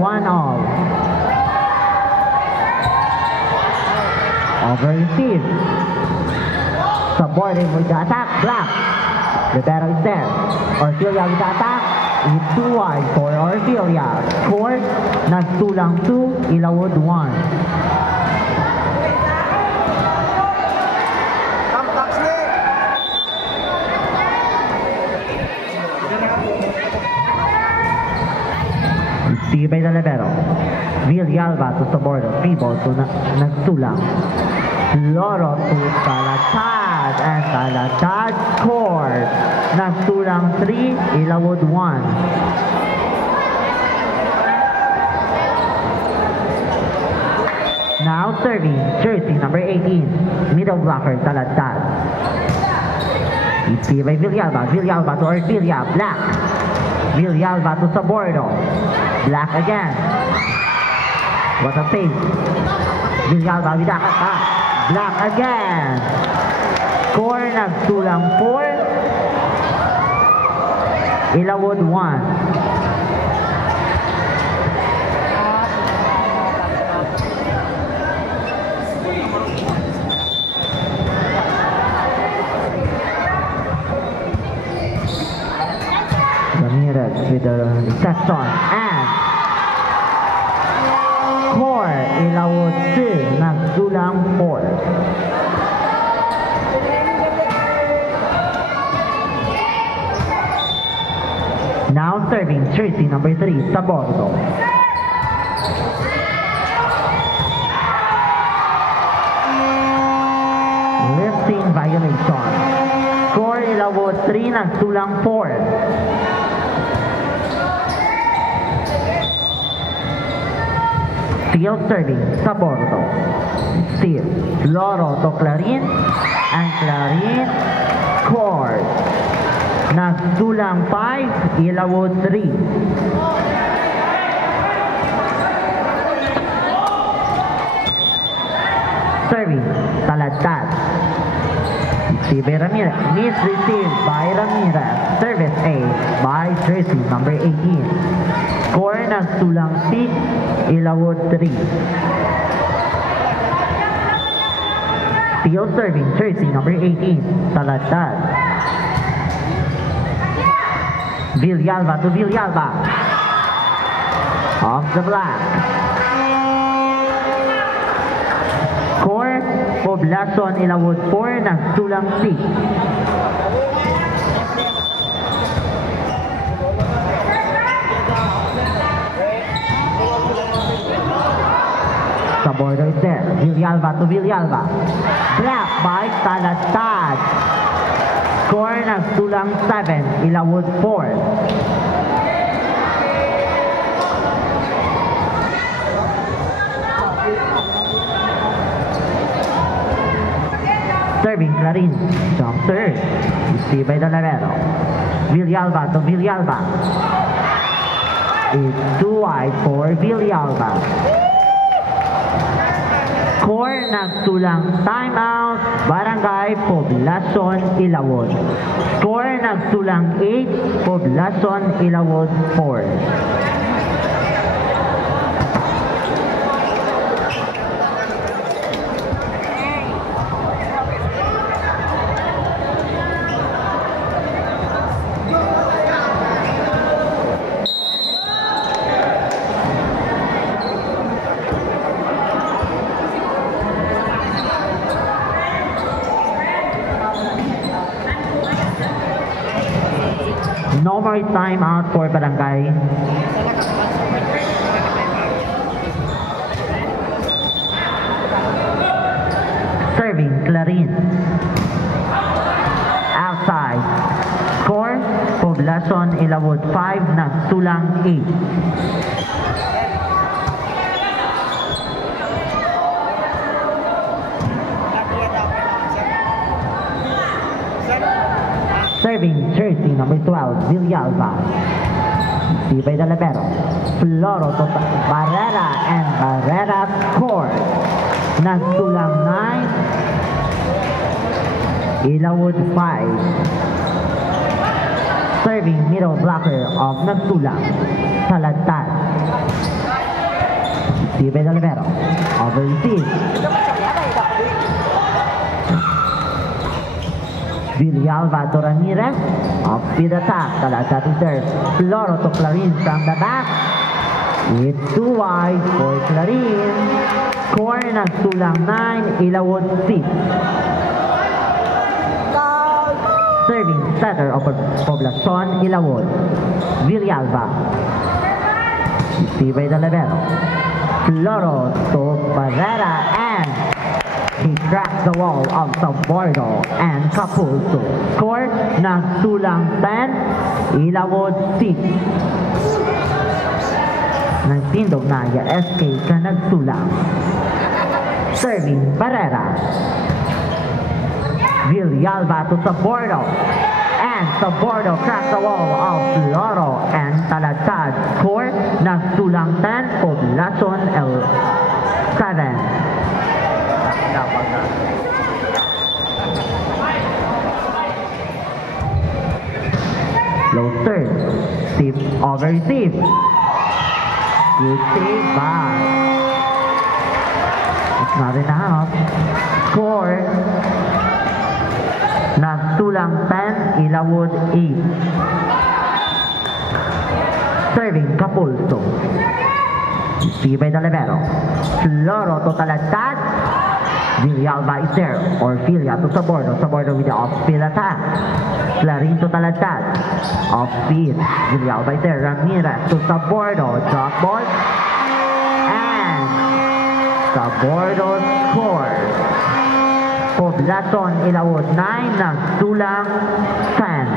1-all. Over receive. Supporting with the attack, Black. Libero is there. Orfilia with the attack. It's too wide for Orfilia. Score, nagtulang 2, Ilawood 1. Sige by the libero. Villalba to Soborno. 3 balls to nagtulang. Loro to Talatad. And Talatad scores. Nagtulang 3, Ilawood 1. Now serving, jersey number 18. Middle blocker, Talatad. It's by Villalba. Villalba to Orfilia. Black. Villalba to Soborno. Black again. What a save. Villalba with a attack. Black again. Score, nagtulang 4. Ilawood 1. Ramirez with the reception and score, Ilawood 2, nagtulang 4. Now serving, jersey number 3, Soborno. Lifting violation. Score, Ilawood 3, nagtulang 4. Field serving, Soborno. Steal. Loro to Clarin. And Clarin scores. Nagtulang 5, Ilawood 3. Serving, Talatad. Received by Ramirez. Misreceived by Ramirez. Service A by jersey number 18. Score, nagtulang 6, Ilawood 3. Field serving, jersey number 18, Talatad. Villalba to Villalba. Off the black. Score, Poblacion, Ilawood 4, nagtulang 6. Soborno is there. Villalba to Villalba. Black by Talatad. Score, nagtulang 7, Ilawood 4. Serving, Clarin. Jump third. Received by the libero. Villalba to Villalba. It's too wide for Villalba. Score, nagtulang timeout, Barangay Poblacion, Ilawood. Score, nagtulang 8, Poblacion, Ilawood 4. No more time out for Barangay. Serving, Clarin. Outside. Score, Poblacion, Ilawood 5, nagtulang 8. Serving, jersey number 12, Villalba. See by the libero. Floro to Barrera, and Barrera scores. Nagtulang 9. Ilawood 5. Serving, middle blocker of Nagtulang, Talatad. Steven Olivero. Over receive. Villalba to Ramirez. Off-speed attack. Taladtad is there. Floro to Clarin from the back. It's too wide for Clarin. Score nagsulang 9, Ilawod 6. Serving setter of Poblacion, Ilawod. Villalba. Steven Olivero. Floro to Barrera and he cracks the wall of Sabordo and Capulso. Score nagsulang 10, Ilawod 6. Nagtindog na yung SK ka nagsulang. Serving Barrera. Villalba to Sabordo. And Sabordo cracks the wall of Floro and Taladtad. Score nagsulang 10, Poblacion L7. Low third. Tip over receive. Good save by. It's not enough. Score nagsulang 10, Ilawod 8. Serving Capulso. Steven Olivero. Floro to Taladtad. Villalba is there. Orfilia to Sabordo. Sabordo with the off-speed attack. Clarin to Taladtad. Off-speed. Villalba is there. Ramirez to Sabordo. Drop ball. And Sabordo scores. Poblacion Ilawod 9. Nagsulang 10.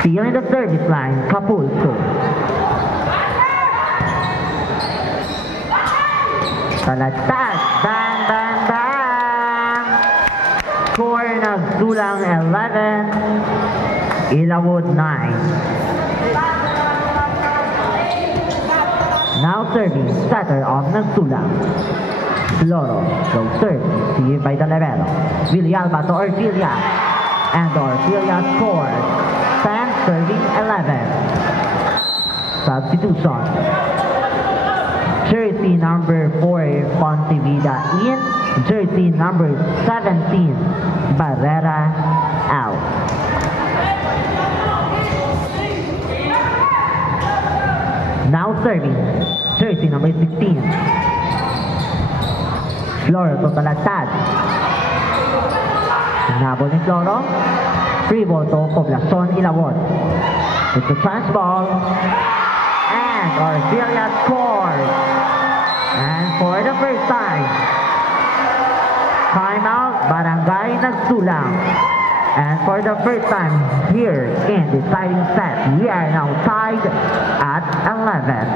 Still in the service line. Capulso. Taladtad. Bang, bang, bang. Score nagsulang 11. Ilawod 9. Now serving. Setter of nagsulang. Floro. Go serve. Received by Olivero. Villalba to Orfilia. And Orfilia scores. 10 serving 11. Substitution. Jersey number 4, Pontevida in. Jersey number 17, Barrera out. Now serving. Jersey number 16. Floro to Taladtad. Nabol ni Floro. Free ball to Poblacion Ilawod. It's a chance ball. And Orfilia scores. And for the first time, timeout, Barangay nagsulang. And for the first time here in the deciding set, we are now tied at 11.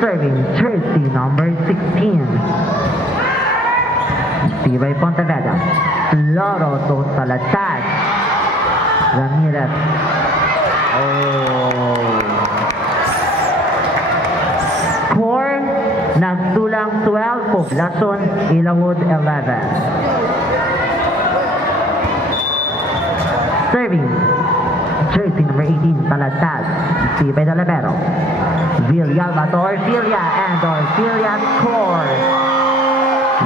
Serving jersey number 16. Steven Ponteveda. Floro to Taladtad. Ramirez. Score nagsulang 12. Poblacion Ilawod 11. Serving jersey number 18. Taladtad. Steven Olivero. Villalba to Orfilia, and Orfilia scores.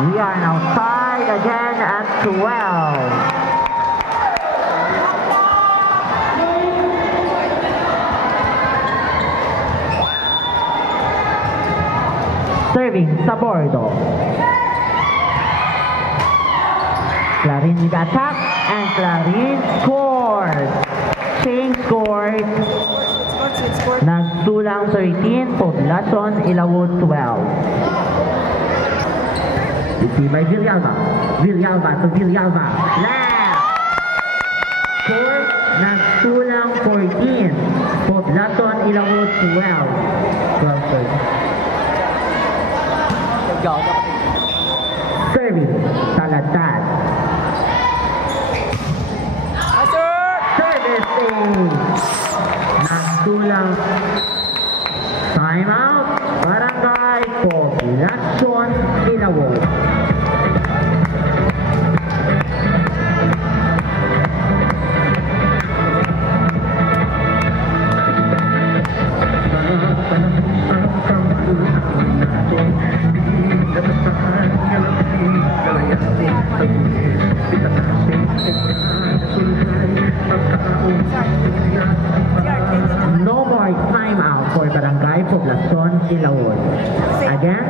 We are now tied again at 12. Serving Sabordo. Clarin with attack, and Clarin scores. Change scores. Nagsulang 13, Poblacion Ilawod 12. Received by Villalba. Villalba to Villalba. Left! Score nagsulang 14. Poblacion Ilawod 12. 12. Serving Talatad. Service nagsulang time out. Barangay Poblacion Ilawod. No more timeout for Barangay Poblacion Ilawod. Again,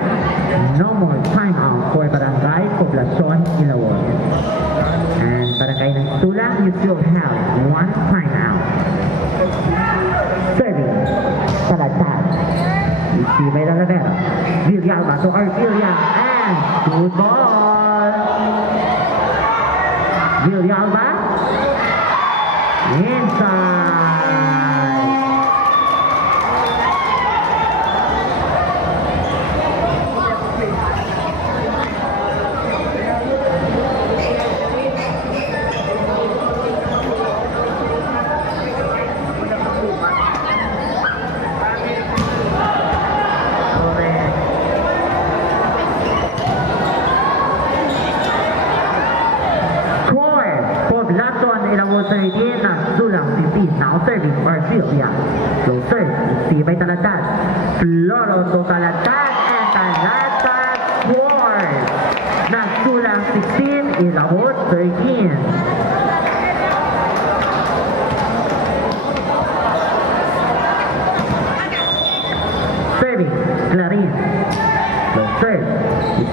no more timeout for Barangay Poblacion Ilawod. And Barangay ng Tulang, you still have one timeout. Serving Talatad. Isibay na Rivera. Villalba to Artelia and good ball. Villalba inside. Now serving Artelia. So serve, Isibay Talatad. Floro to Talatad and Talatad scores. Nagsulang 16, Ilawod 13. Serving, Clarin. So serve,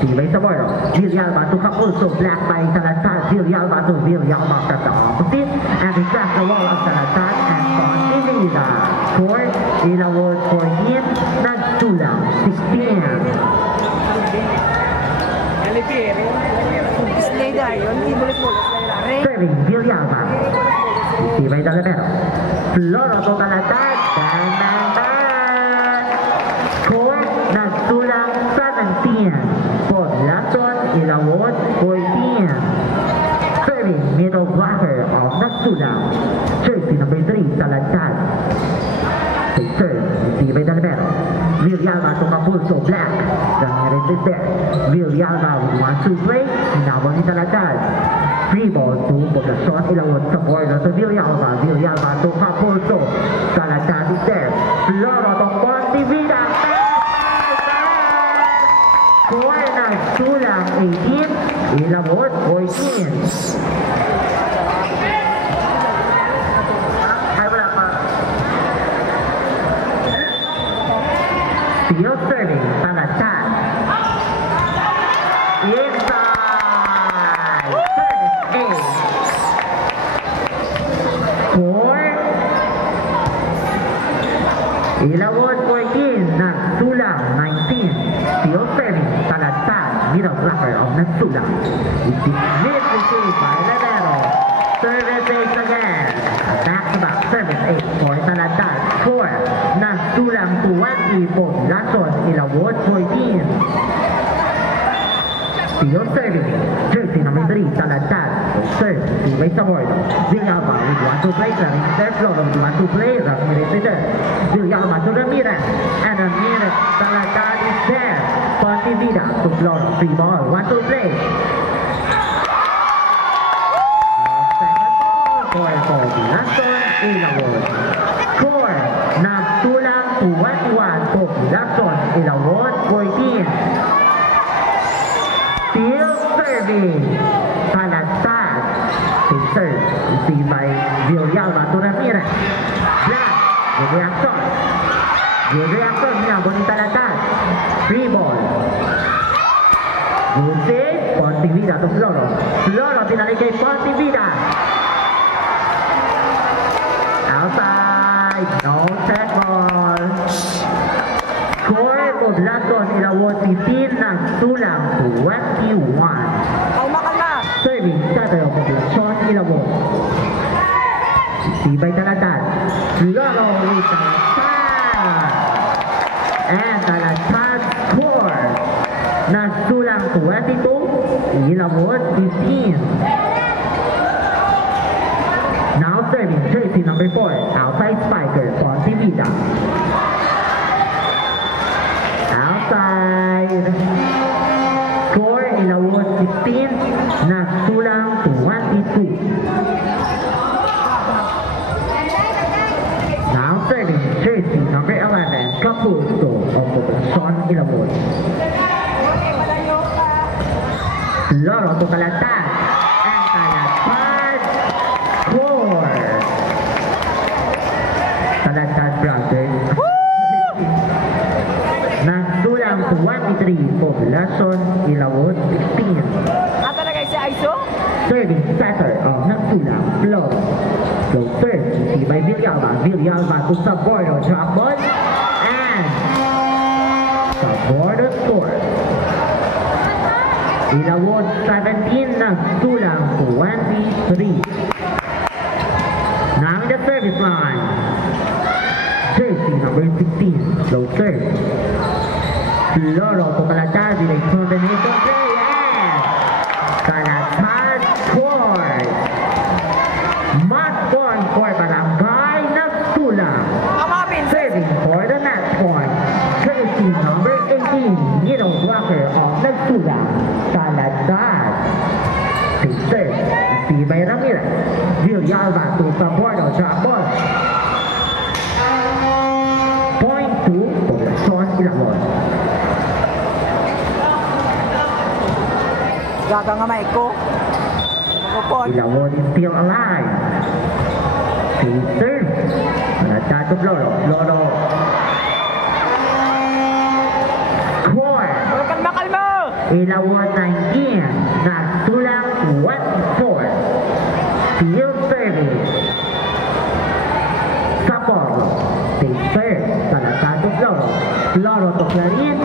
Isibay Saboro. Villalba to Capulso, black by Talatad. Villalba to Villalba at the opposite. And they crack the wall of Talatad and Pontivida. Score, Ilawod 14, Nagsulang 16. Serving, Villalba. Isibay Talatero. Floro to Talatad. Bang, bang, bang. Score, Nagsulang 17. Poblacion Ilawod 14. Serving, middle blocker of Nagsulang. Jersey number 3, Talatad. They serve, Isibay Talatero. Villalba to Capulso, black. Ramirez is there. Villalba wants to play. Hinabol ni Talatad. Free ball to Poblacion Ilawod sa border to Villalba. Villalba to Capulso. Talatad is there. Floro to Pontivida. Score Nagsulang 18. Ilawod 14. Still serving, Talatad. Inside. Service 8. Score. Ilawod 14, Nagsulang 19. Still serving, Talatad. Middle blocker of Nagsulang. It's received by Rivero. Service 8 again. Back-to-back service 8 for Talatad. Score. Nagsulang 20. Poblacion Ilawod 14. Still serving. Jersey number 3. Talatad. Serve. Isibay Saboro. Villalba with 1 to play. Ramirez there. Floro with 1 to play. Ramirez is there. Villalba to Ramirez. And Ramirez. Talatad is there. Pontivida to Floro. Free ball. 1 to play. For Poblacion Ilawod. Score, Nagsulang 21, Poblacion Ilawod 14. Still serving, Talatad. They serve, Isibay Villalba to Ramirez. Black, good reaction. Good reaction, hinabol ni Talatad. Free ball. Good save, Pontivida to Floro. Floro, tinalik kay Pontivida. Outside, no set ball. Score, Poblacion Ilawod 15, Nagsulang 21. Kalma, kalma. Serving, Tatay of Poblacion Ilawod. Tibay Talatad. Lolo with Talatad. And Talatad score. Nagsulang 22. Ilawod 15. Now serving jersey number 4. Outside spiker. Pontivida. Outside. Score Ilawod 15. Nagsulang 22. Now serving jersey number 11. Capulso of Poblacion Ilawod. Loro to Talatad. And Talatad score. Talatad brothers. Nagsulang 23. Poblacion Ilawod 16. Talaga si Aiso? Serving setter of Nagsulang. Flow. Flow serve. See by Villalba. Villalba to Sabordo. Drop ball. And Sabordo score. Ilawod 17. Nagsulang 23. Now in the service line. Jersey number 16. Flow serve. Loro to Talatad. Direct combination play. And Talatad scores. Match point for Barangay Nagsulang. Serving for the match point. Jersey number 18. Little blocker of Nagsulang. Talatad. They serve. See by Ramirez. Villalba to Sabordo. Drop ball. Point to Poblacion Ilawod. Gaga nga may ko. Kupon. Ilawod is still alive. They serve. Talatad to Loro. Loro. Score. Kalma. Ilawod 19. Nagsulang 1-4. Field service. Sabordo. They serve. Talatad to Loro. Loro to Clarin.